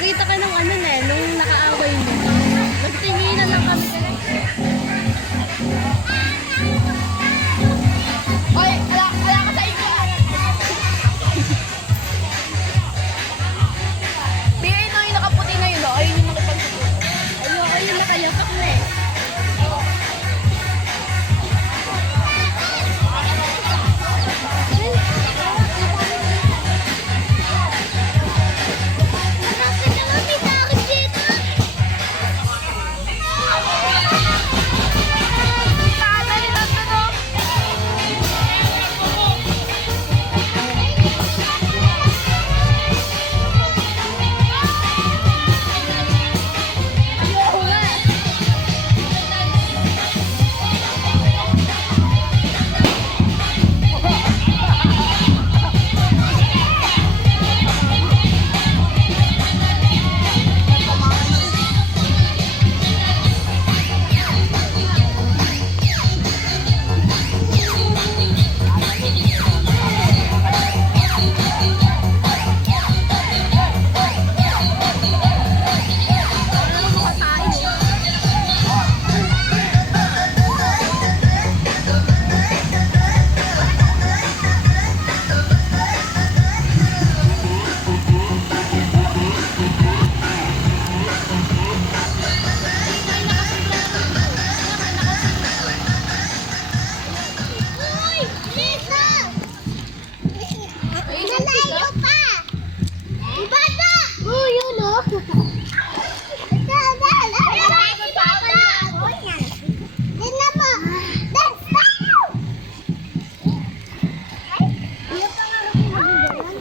Nakita ka nung ano na nung nakaaway mo. Nagtinginan lang kami. Oy, wala ka sa inyo. Bigay na yung nakaputi na yun, ayun yung nakipagputi. Ayun nakayapak na eh.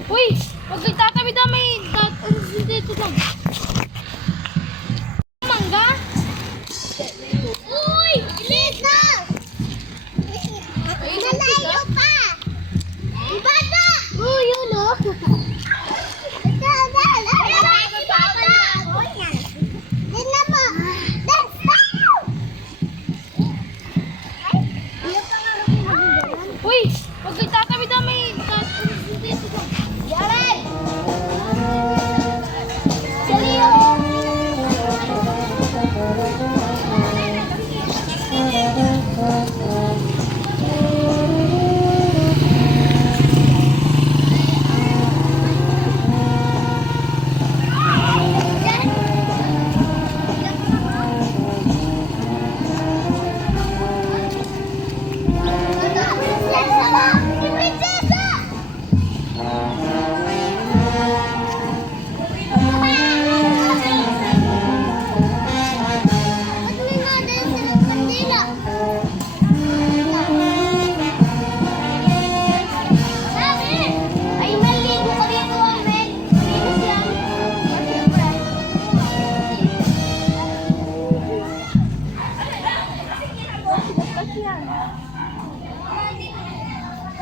Uy, huwag kayo tatawid na may dito lang. Mangga? Uy, bilis na! Nalayo pa! Bata! Uy, yun o. Uy, huwag kayo tatawid na may dito lang. Yari! Saliyo!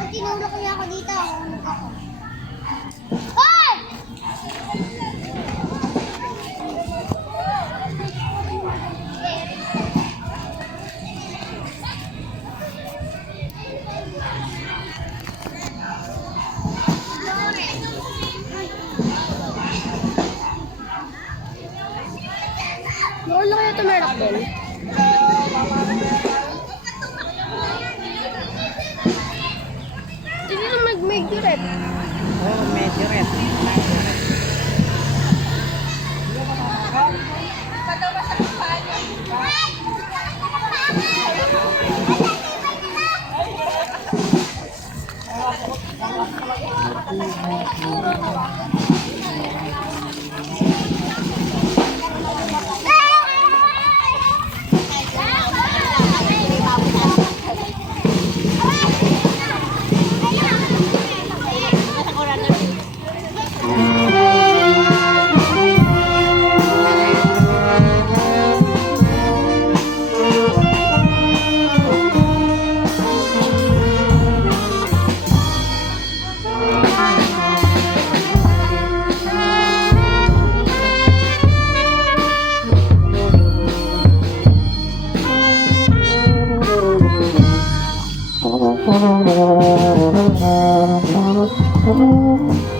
Tinuro ko niya ako dito. Hoy! Noon na kaya tumerak doon? Hindi na mag-make direct. Oo, medyo red. Thank you.